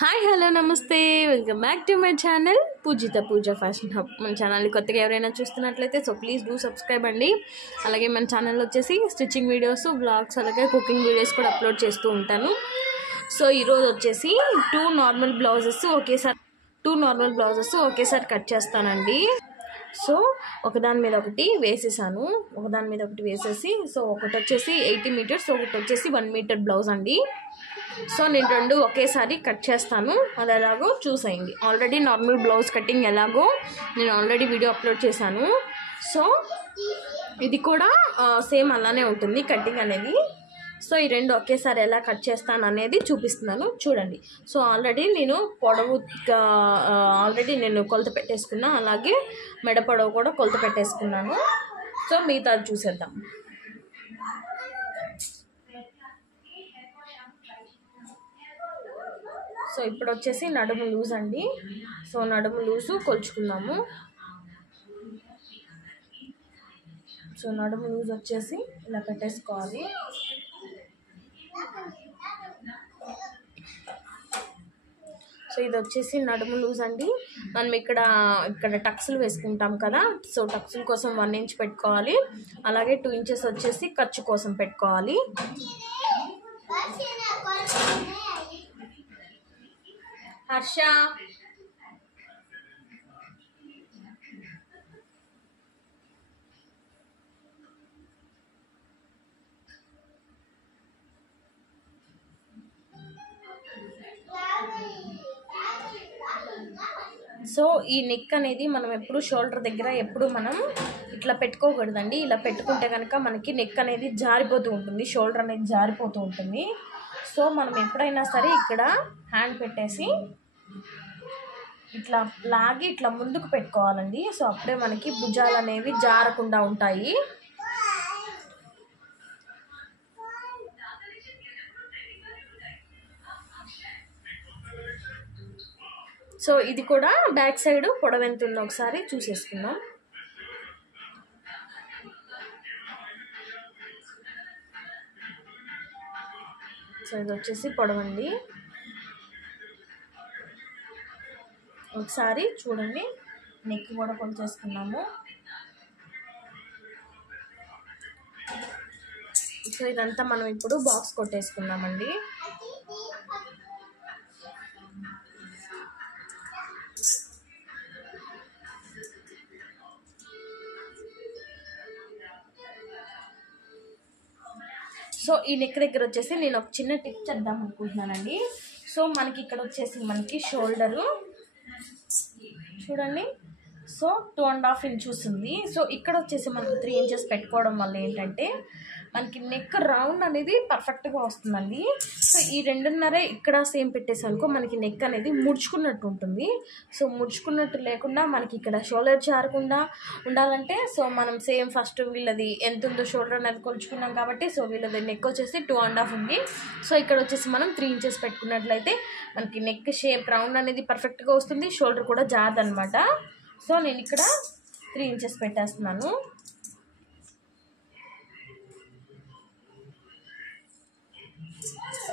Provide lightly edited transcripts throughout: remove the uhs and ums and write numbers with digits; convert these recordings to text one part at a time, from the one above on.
Hi hello నమస్తే welcome back to my channel Pujitha Pooja fashion hub. మన ఛానల్ని కొత్తగా ఎవరైనా చూస్తున్నట్లయితే సో ప్లీజ్ డూ సబ్స్క్రైబ్ అండి. అలాగే మన ఛానల్లో వచ్చేసి స్టిచ్చింగ్ వీడియోస్, బ్లాగ్స్, అలాగే కుకింగ్ వీడియోస్ కూడా అప్లోడ్ చేస్తూ ఉంటాను. సో ఈరోజు వచ్చేసి టూ నార్మల్ బ్లౌజెస్ ఒకేసారి కట్ చేస్తానండి. సో ఒకదాని మీద ఒకటి వేసేసాను, వేసేసి సో ఒకటి వచ్చేసి 80 మీటర్స్, ఒకటి వచ్చేసి 1 మీటర్ బ్లౌజ్ అండి. సో నేను రెండు ఒకేసారి కట్ చేస్తాను, అది ఎలాగో చూసేయండి. ఆల్రెడీ నార్మల్ బ్లౌజ్ కటింగ్ ఎలాగో నేను ఆల్రెడీ వీడియో అప్లోడ్ చేశాను. సో ఇది కూడా సేమ్ అలానే ఉంటుంది కటింగ్ అనేది. సో ఈ రెండు ఒకేసారి ఎలా కట్ చేస్తాను అనేది చూపిస్తున్నాను, చూడండి. సో ఆల్రెడీ నేను కొలత పెట్టేసుకున్నా, అలాగే మెడ పొడవు కూడా కొలత పెట్టేసుకున్నాను. సో మిగతా చూసేద్దాం. సో ఇప్పుడు వచ్చేసి నడుము లూజ్ అండి. సో నడుము లూజు కొలుచుకుందాము. సో నడుము లూజ్ వచ్చేసి ఇలా పెట్టేసుకోవాలి. సో ఇది వచ్చేసి నడుము లూజ్ అండి. మనం ఇక్కడ టక్స్లు వేసుకుంటాం కదా, సో టక్స్ల కోసం 1 ఇంచ్ పెట్టుకోవాలి. అలాగే 2 ఇంచెస్ వచ్చేసి ఖర్చు కోసం పెట్టుకోవాలి. హర్ష సో ఈ నెక్ అనేది మనం ఎప్పుడు షోల్డర్ దగ్గర ఎప్పుడు మనం ఇట్లా పెట్టుకోకూడదండి. ఇలా పెట్టుకుంటే కనుక మనకి నెక్ అనేది జారిపోతూ ఉంటుంది, షోల్డర్ అనేది జారిపోతూ ఉంటుంది. సో మనం ఎప్పుడైనా సరే ఇక్కడ హ్యాండ్ పెట్టేసి ఇట్లా లాగి ఇట్లా ముందుకు పెట్టుకోవాలండి. సో అప్పుడే మనకి భుజాలు అనేవి జారకుండా ఉంటాయి. సో ఇది కూడా బ్యాక్ సైడ్ పొడవు ఎంత ఉందో ఒకసారి చూసేసుకుందాం. సో ఇది వచ్చేసి పొడవండి, ఒకసారి చూడండి. నెక్ కూడా కొలిచేసుకున్నాము. సో ఇదంతా మనం ఇప్పుడు బాక్స్ కొట్టేసుకున్నామండి. సో ఈ నెక్ దగ్గర వచ్చేసి నేను ఒక చిన్న టిప్ చేద్దాం అనుకుంటున్నానండి. సో మనకి ఇక్కడ వచ్చేసి మనకి షోల్డరు చూడండి, సో 2.5 ఇంచెస్ ఉంది. సో ఇక్కడ వచ్చేసి మనకు 3 ఇంచెస్ పెట్టుకోవడం వల్ల ఏంటంటే మనకి నెక్ రౌండ్ అనేది పర్ఫెక్ట్గా వస్తుందండి. సో ఈ 2.5 ఇక్కడ సేమ్ పెట్టేసానుకో మనకి నెక్ అనేది ముడుచుకున్నట్టు ఉంటుంది. సో ముడుచుకున్నట్టు లేకుండా మనకి ఇక్కడ షోల్డర్ జారకుండా ఉండాలంటే సో మనం సేమ్ ఫస్ట్ వీళ్ళది ఎంత ఉందో షోల్డర్ అనేది కొలుచుకున్నాం కాబట్టి సో వీళ్ళది నెక్ వచ్చేసి 2.5 ఉంది. సో ఇక్కడ వచ్చేసి మనం 3 ఇంచెస్ పెట్టుకున్నట్లయితే మనకి నెక్ షేప్ రౌండ్ అనేది పర్ఫెక్ట్గా వస్తుంది, షోల్డర్ కూడా జారదనమాట. సో నేను ఇక్కడ 3 ఇంచెస్ పెట్టేస్తున్నాను.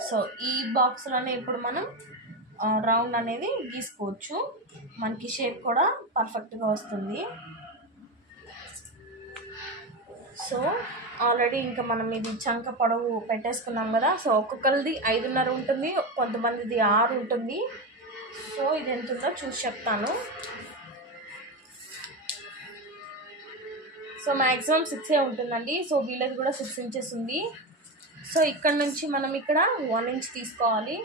సో ఈ బాక్స్లోనే ఇప్పుడు మనం రౌండ్ అనేది గీసుకోవచ్చు, మనకి షేప్ కూడా పర్ఫెక్ట్గా వస్తుంది. సో ఆల్రెడీ ఇంకా మనం ఇది చంక పొడవు పెట్టేసుకున్నాం కదా. సో ఒక్కొక్కరిది 5.5 ఉంటుంది, కొంతమందిది 6 ఉంటుంది. సో ఇది ఎంత ఉందో చూసి చెప్తాను. సో మ్యాక్సిమం 6 ఉంటుందండి. సో వీళ్ళది కూడా 6 ఇంచెస్ ఉంది. సో ఇక్కడ నుంచి మనం ఇక్కడ 1 ఇంచ్ తీసుకోవాలి.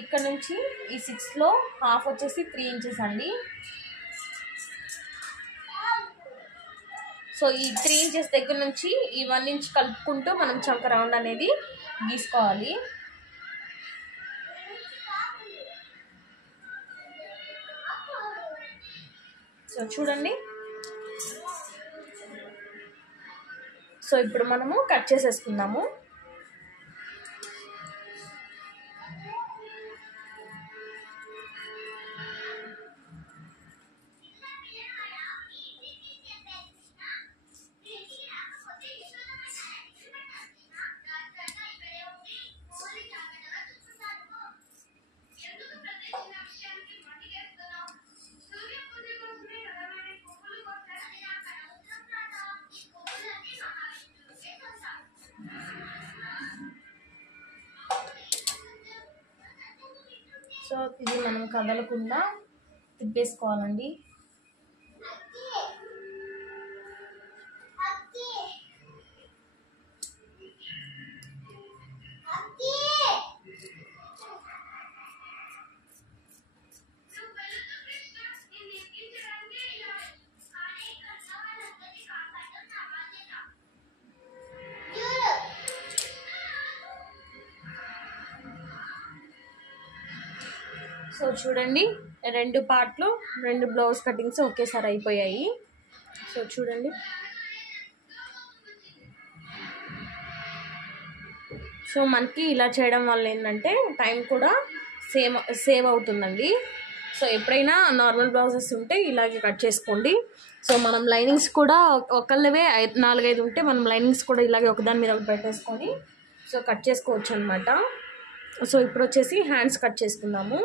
ఇక్కడ నుంచి ఈ 6లో హాఫ్ వచ్చేసి 3 ఇంచెస్ అండి. సో ఈ 3 ఇంచెస్ దగ్గర నుంచి ఈ 1 ఇంచ్ కలుపుకుంటూ మనం చంక రౌండ్ అనేది గీసుకోవాలి. సో చూడండి. సో ఇప్పుడు మనము కట్ చేసేసుకుందాము. సో ఇది మనం కదలకుండా తిప్పేసుకోవాలండి. సో చూడండి, 2 పార్ట్లు 2 బ్లౌజ్ కటింగ్స్ ఒకేసారి అయిపోయాయి. సో చూడండి, సో మనకి ఇలా చేయడం వల్ల ఏంటంటే టైం కూడా సేవ్ అవుతుందండి. సో ఎప్పుడైనా నార్మల్ బ్లౌజెస్ ఉంటే ఇలాగే కట్ చేసుకోండి. సో మనం లైనింగ్స్ కూడా ఒకళ్ళవే 4-5 ఉంటే మనం లైనింగ్స్ కూడా ఇలాగే ఒకదాని మీద ఒకటి పెట్టేసుకొని సో కట్ చేసుకోవచ్చు అనమాట. సో ఇప్పుడు వచ్చేసి హ్యాండ్స్ కట్ చేసుకుందాము.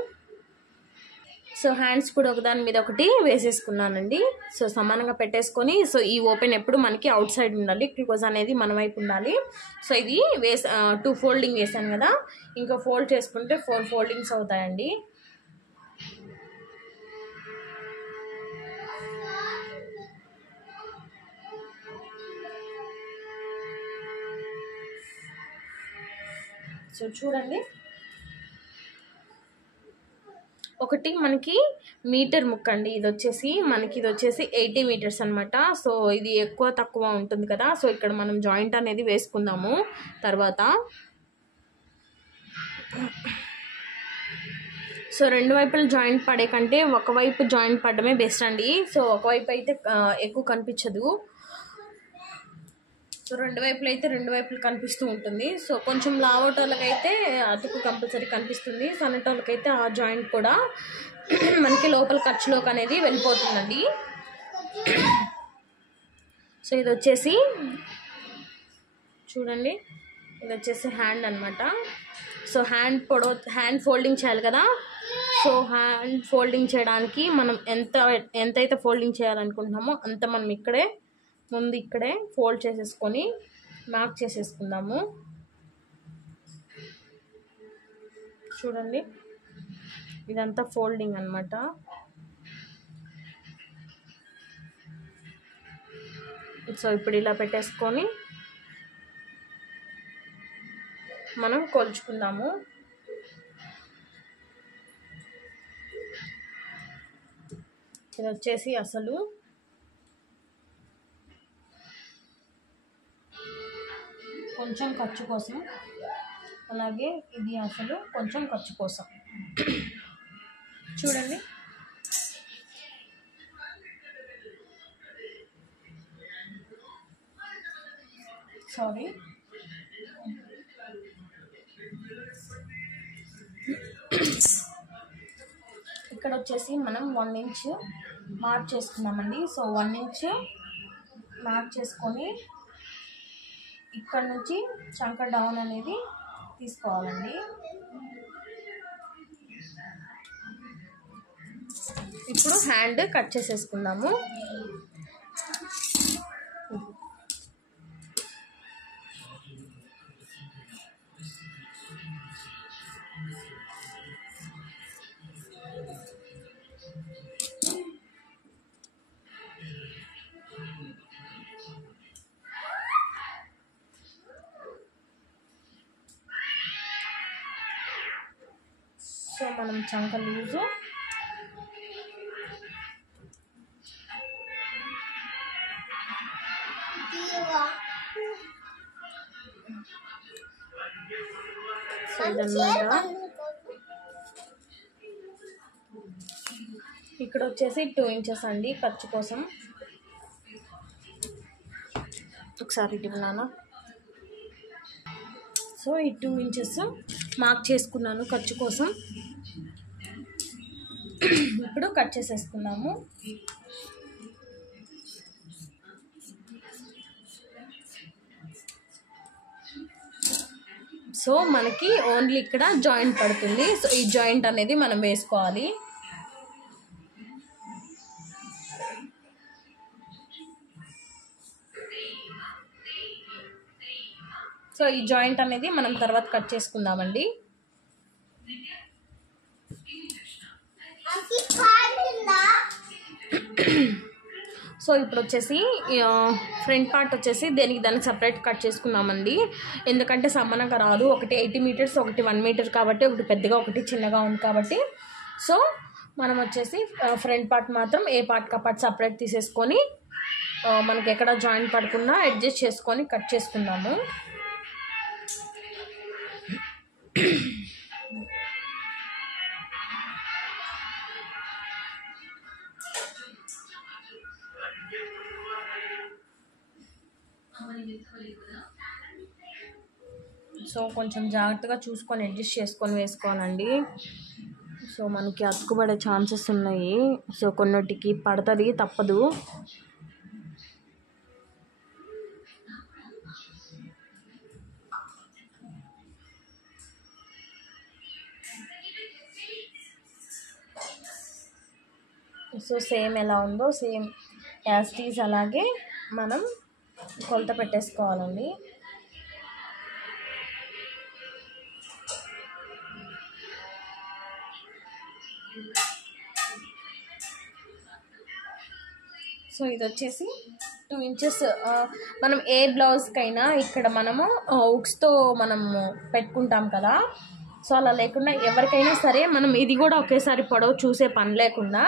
సో హ్యాండ్స్ కూడా ఒకదాని మీద ఒకటి వేసేసుకున్నానండి. సో సమానంగా పెట్టేసుకొని, సో ఈ ఓపెన్ ఎప్పుడు మనకి అవుట్ సైడ్ ఉండాలి, క్లోజ్ అనేది మన వైపు ఉండాలి. సో ఇది 2 ఫోల్డింగ్ వేసాను కదా, ఇంకా ఫోల్డ్ చేసుకుంటే 4 ఫోల్డింగ్స్ అవుతాయండి. సో చూడండి, ఒకటి మనకి మీటర్ ముక్కండి, ఇది వచ్చేసి 80 మీటర్స్ అనమాట. సో ఇది ఎక్కువ తక్కువ ఉంటుంది కదా. సో ఇక్కడ మనం జాయింట్ అనేది వేసుకుందాము తర్వాత. సో 2 వైపులు జాయింట్ పడే కంటే ఒకవైపు జాయింట్ పడడమే బెస్ట్ అండి. సో ఒకవైపు అయితే ఎక్కువ కనిపించదు. సో 2 వైపులు అయితే 2 వైపులు కనిపిస్తూ ఉంటుంది. సో కొంచెం లావటోళ్ళకైతే అతుకు కంపల్సరీ కనిపిస్తుంది, సన్నటోళ్ళకైతే ఆ జాయింట్ కూడా మనకి లోపల ఖర్చులోకి అనేది వెళ్ళిపోతుందండి. సో ఇది వచ్చేసి చూడండి, ఇది వచ్చేసి హ్యాండ్ అనమాట. సో హ్యాండ్ ఫోల్డింగ్ చేయాలి కదా. సో హ్యాండ్ ఫోల్డింగ్ చేయడానికి మనం ఎంతైతే ఫోల్డింగ్ చేయాలనుకుంటున్నామో అంత మనం ఇక్కడే ఫోల్డ్ చేసేసుకొని మార్క్ చేసేసుకుందాము. చూడండి, ఇదంతా ఫోల్డింగ్ అనమాట. సో ఇప్పుడు ఇలా పెట్టేసుకొని మనం కొలుచుకుందాము. ఇది వచ్చేసి అసలు కొంచెం ఖర్చు కోసం, అలాగే ఇది అసలు కొంచెం ఖర్చు కోసం. చూడండి, సారీ, ఇక్కడ వచ్చేసి మనం 1 ఇంచ్ మార్క్ చేసుకున్నామండి. సో 1 ఇంచ్ మార్క్ చేసుకొని ఇక్కడ నుంచి చంక డౌన్ అనేది తీసుకోవాలండి. ఇప్పుడు హ్యాండ్ కట్ చేసేసుకుందాము. సో మనం చంక లూజు ఇక్కడ వచ్చేసి 2 ఇంచెస్ అండి ఖర్చు కోసం. ఒకసారి ఇటున్నాను. సో ఈ 2 ఇంచెస్ మార్క్ చేసుకున్నాను ఖర్చు కోసం. ఇప్పుడు కట్ చేసేసుకున్నాము. సో మనకి ఓన్లీ ఇక్కడ జాయింట్ పడుతుంది. సో ఈ జాయింట్ అనేది మనం వేసుకోవాలి. సో ఈ జాయింట్ అనేది మనం తర్వాత కట్ చేసుకుందామండి. సో ఇప్పుడు వచ్చేసి ఫ్రంట్ పార్ట్ వచ్చేసి దానికి సపరేట్ కట్ చేసుకున్నామండి. ఎందుకంటే సమానంగా రాదు, ఒకటి 80 మీటర్స్, ఒకటి 1 మీటర్ కాబట్టి, ఒకటి పెద్దగా ఒకటి చిన్నగా ఉంది కాబట్టి. సో మనం వచ్చేసి ఫ్రంట్ పార్ట్ మాత్రం ఏ పార్ట్కి ఆ పార్ట్ సపరేట్ తీసేసుకొని మనకి ఎక్కడ జాయింట్ పడకుండా అడ్జస్ట్ చేసుకొని కట్ చేసుకున్నాము. సో కొంచెం జాగ్రత్తగా చూసుకొని అడ్జస్ట్ చేసుకొని వేసుకోవాలండి. సో మనకి అతుకుపడే ఛాన్సెస్ ఉన్నాయి. సో కొన్నిటికి పడుతుంది, తప్పదు. సో సేమ్ ఎలా ఉందో సేమ్ యాజ్ ఇట్ ఈజ్ అలాగే మనం కొలత పెట్టేసుకోవాలండి. సో ఇది వచ్చేసి 2 ఇంచెస్. మనం ఏ బ్లౌజ్కైనా ఇక్కడ మనము ఉక్స్తో మనము పెట్టుకుంటాం కదా. సో అలా లేకుండా ఎవరికైనా సరే మనం ఇది కూడా ఒకేసారి పొడవు చూసే పని లేకుండా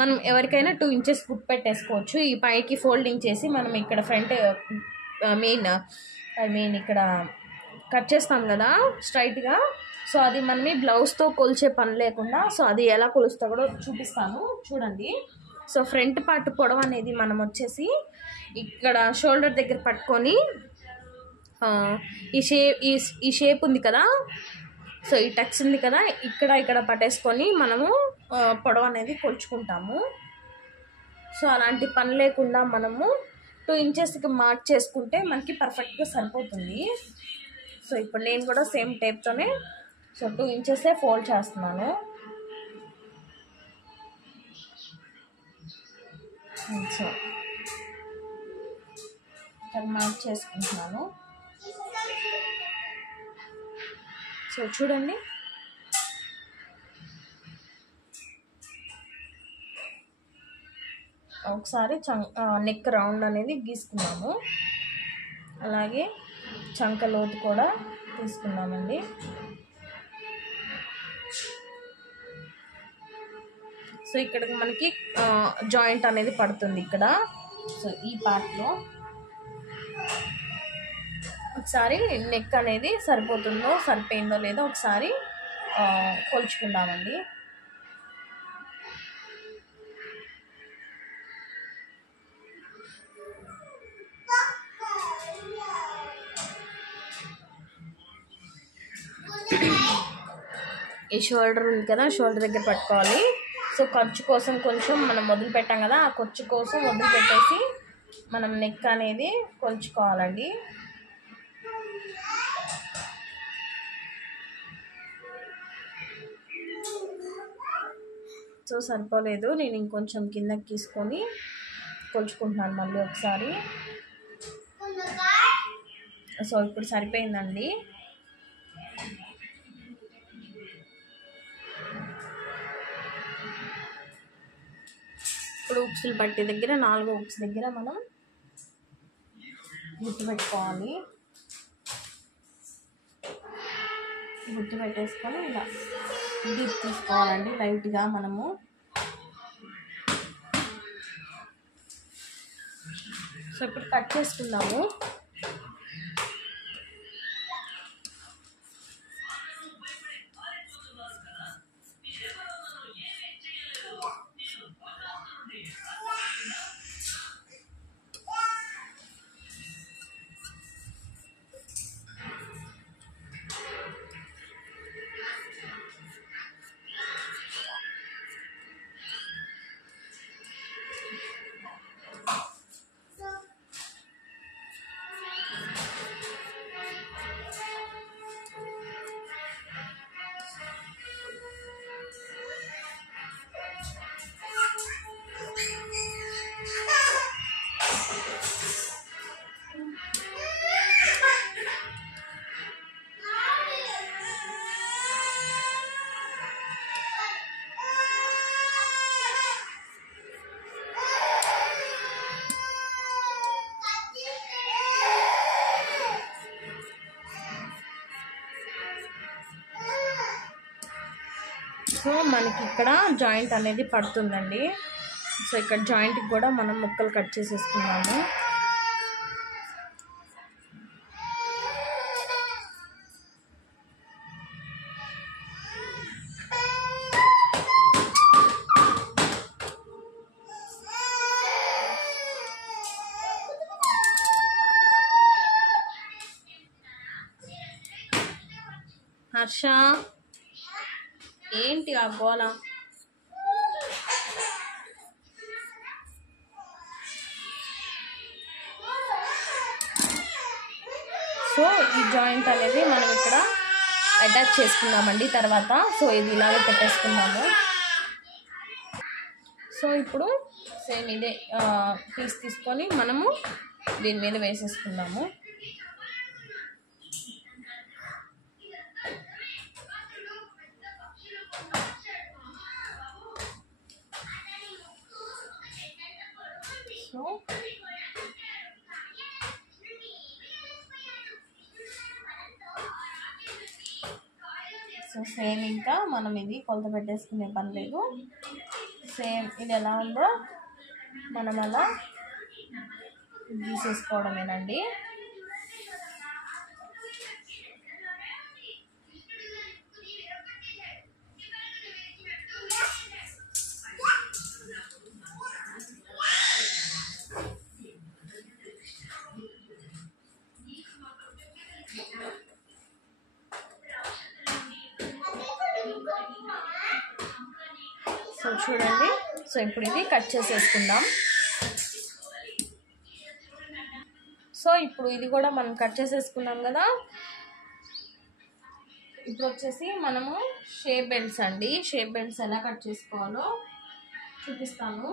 మనం ఎవరికైనా 2 ఇంచెస్ కుట్ పెట్టేసుకోవచ్చు. ఈ పైకి ఫోల్డింగ్ చేసి మనం ఇక్కడ ఫ్రంట్ మెయిన్ ఇక్కడ కట్ చేస్తాం కదా స్ట్రైట్గా. సో అది మనమే బ్లౌజ్తో కొలిచే పని లేకుండా, సో అది ఎలా కొలుస్తా కూడా చూపిస్తాను చూడండి. సో ఫ్రంట్ పార్ట్ పొడవు అనేది మనం వచ్చేసి ఇక్కడ షోల్డర్ దగ్గర పట్టుకొని ఈ షేప్ ఉంది కదా, సో ఈ టక్స్ ఉంది కదా, ఇక్కడ పట్టేసుకొని మనము పొడవు అనేది కొలుచుకుంటాము. సో అలాంటి పని లేకుండా మనము 2 ఇంచెస్కి మార్క్ చేసుకుంటే మనకి పర్ఫెక్ట్గా సరిపోతుంది. సో ఇప్పుడు నేను కూడా సేమ్ టేప్తోనే 2 ఇంచెసే ఫోల్డ్ చేస్తున్నాను. సో ఇక్కడ మార్క్ చేసుకుంటున్నాను. సో చూడండి, ఒకసారి నెక్ రౌండ్ అనేది గీసుకున్నాము, అలాగే చంక లోతు కూడా తీసుకున్నామండి. సో ఇక్కడ మనకి జాయింట్ అనేది పడుతుంది ఇక్కడ. సో ఈ పార్ట్లో ఒకసారి నెక్ అనేది సరిపోయిందో లేదో ఒకసారి కొలుచుకుందామండి. ఈ షోల్డర్ ఉంది కదా, షోల్డర్ దగ్గర పట్టుకోవాలి. సో ఖర్చు కోసం కొంచెం మనం వదిలిపెట్టాం కదా, ఆ ఖర్చు కోసం వదిలిపెట్టేసి మనం నెక్ అనేది కొలుచుకోవాలండి. సో సరిపోలేదు, నేను ఇంకొంచెం కిందకి తీసుకొని కొలుచుకుంటున్నాను మళ్ళీ ఒకసారి. సో ఇప్పుడు సరిపోయిందండి. ఇప్పుడు ఉక్సులు పట్టి దగ్గర 4 ఉక్స్ దగ్గర మనం గుర్తు పెట్టుకోవాలి. గుర్తు పెట్టేసుకొని ఇలా డీప్ తీసుకోవాలండి లైట్గా మనము. సో ఇప్పుడు కట్ చేసుకుందాము. సో మనకి ఇక్కడ జాయింట్ అనేది పడుతుందండి. సో ఇక్కడ జాయింట్కి కూడా మనం ముక్కలు కట్ చేసేసుకున్నాము. హర్ష ఏంటి ఆ గోల? సో ఈ జాయింట్ అనేది మనం ఇక్కడ అటాచ్ చేసుకున్నామండి తర్వాత. సో ఇది ఇలాగే పెట్టేసుకున్నాము. సో ఇప్పుడు సేమ్ ఇదే పీస్ తీసుకొని మనము దీని మీద వేసేసుకున్నాము. సో సేమ్ ఇంకా మనం ఇది కొలత పెట్టేసుకునే పని లేదు. సేమ్ ఇది ఎలా ఉందో మనం అలా గీసేసుకోవడమేనండి. సో చూడండి. సో ఇప్పుడు ఇది కట్ చేసేసుకుందాం. సో ఇప్పుడు ఇది కూడా మనం కట్ చేసేసుకున్నాం కదా. ఇప్పుడు వచ్చేసి మనము షేప్ బెల్ట్స్ అండి. షేప్ బెల్ట్స్ ఎలా కట్ చేసుకోవాలో చూపిస్తాను.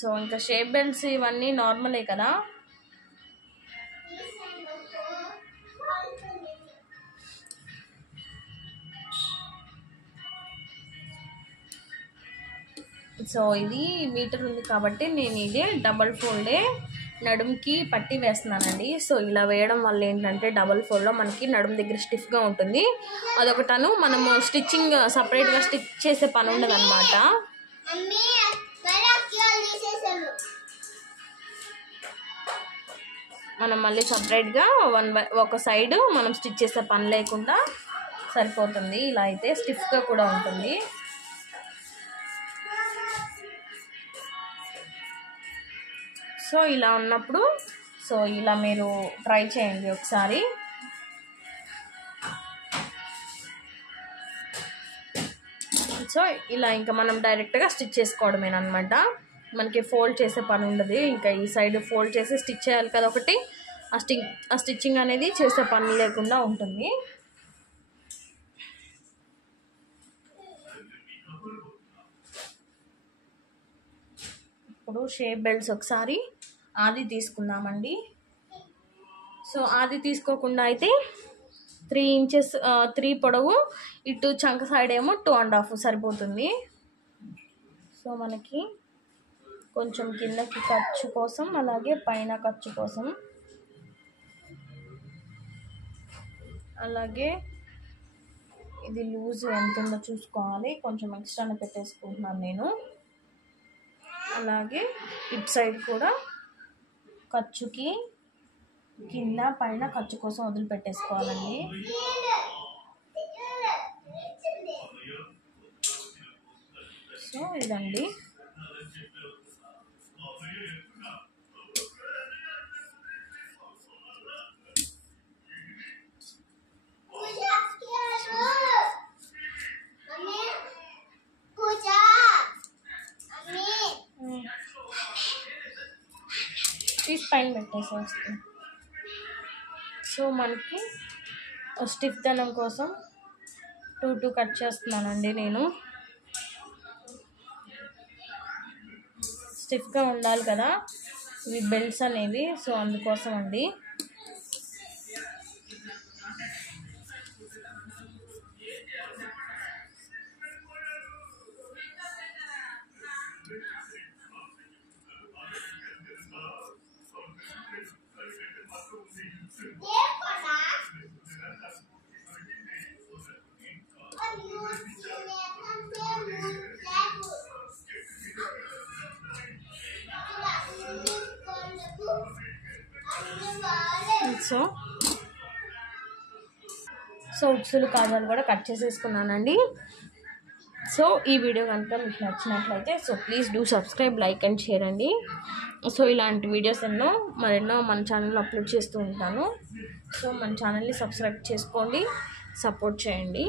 సో ఇంకా షేప్ బెల్ట్స్ ఇవన్నీ నార్మలే కదా. సో ఇది మీటర్ ఉంది కాబట్టి నేను ఇది డబల్ ఫోల్డే నడుముకి పట్టి వేస్తున్నానండి. సో ఇలా వేయడం వల్ల ఏంటంటే డబల్ ఫోల్డ్లో మనకి నడుము దగ్గర స్టిఫ్గా ఉంటుంది. అదొకటను మనము స్టిచ్చింగ్ సపరేట్గా స్టిచ్ చేసే పని ఉండదు అనమాట. మనం మళ్ళీ సపరేట్గా ఒక సైడ్ మనం స్టిచ్ చేసే పని లేకుండా సరిపోతుంది. ఇలా అయితే స్టిఫ్గా కూడా ఉంటుంది. సో ఇలా ఉన్నప్పుడు సో ఇలా మీరు ట్రై చేయండి ఒకసారి. సో ఇలా ఇంకా మనం డైరెక్ట్గా స్టిచ్ చేసుకోవడమేనమాట. మనకి ఫోల్డ్ చేసే పని ఉండదు. ఇంకా ఈ సైడ్ ఫోల్డ్ చేసి స్టిచ్ చేయాలి కదా ఒకటి. ఆ స్టిచ్చింగ్ అనేది చేసే పని లేకుండా ఉంటుంది. ఇప్పుడు షేప్ బెల్ట్స్ ఒకసారి ఆది తీసుకుందామండి. సో ఆది తీసుకోకుండా అయితే 3 ఇంచెస్ 3 పొడవు, ఇటు చంక సైడ్ ఏమో 2.5 సరిపోతుంది. సో మనకి కొంచెం కిందకి ఖర్చు కోసం అలాగే పైన ఖర్చు కోసం అలాగే ఇది లూజ్ ఎంత ఉందో చూసుకోవాలి. కొంచెం ఎక్స్ట్రానే పెట్టేసుకుంటున్నాను నేను. అలాగే ఇటు సైడ్ కూడా ఖర్చుకి కింద పైన ఖర్చు కోసం వదిలిపెట్టేసుకోవాలండి. సో ఇదండి. పీస్ పైన పెట్టేసి వస్తుంది. సో మనకి స్టిఫ్ దనం కోసం 2 కట్ చేస్తున్నానండి నేను. స్టిఫ్గా ఉండాలి కదా ఇవి బెల్ట్స్ అనేవి. సో అందుకోసం అండి. సో ఉక్సులు కాజాలు కూడా కట్ చేసేసుకున్నానండి. సో ఈ వీడియో కనుక మీకు నచ్చినట్లయితే so please do subscribe, like and share అండి. సో ఇలాంటి వీడియోస్ మరెన్నో మన ఛానల్లో అప్లోడ్ చేస్తూ ఉంటాను. సో మన ఛానల్ని సబ్స్క్రైబ్ చేసుకోండి, సపోర్ట్ చేయండి.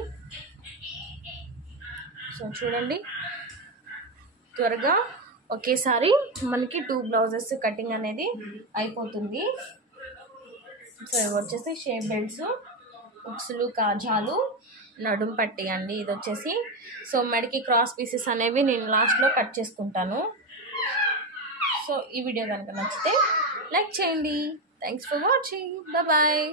సో చూడండి, త్వరగా ఒకేసారి మనకి 2 బ్లౌజెస్ కటింగ్ అనేది అయిపోతుంది. సో ఇవి వచ్చేసి షేప్ బెల్ట్స్, ఉక్సులు కాజాలు, నడుం పట్టి అండి ఇది వచ్చేసి. సో మెడకి క్రాస్ పీసెస్ అనేవి నేను లాస్ట్లో కట్ చేసుకుంటాను. సో ఈ వీడియో కనుక నచ్చితే లైక్ చేయండి. Thanks for watching. బాయ్.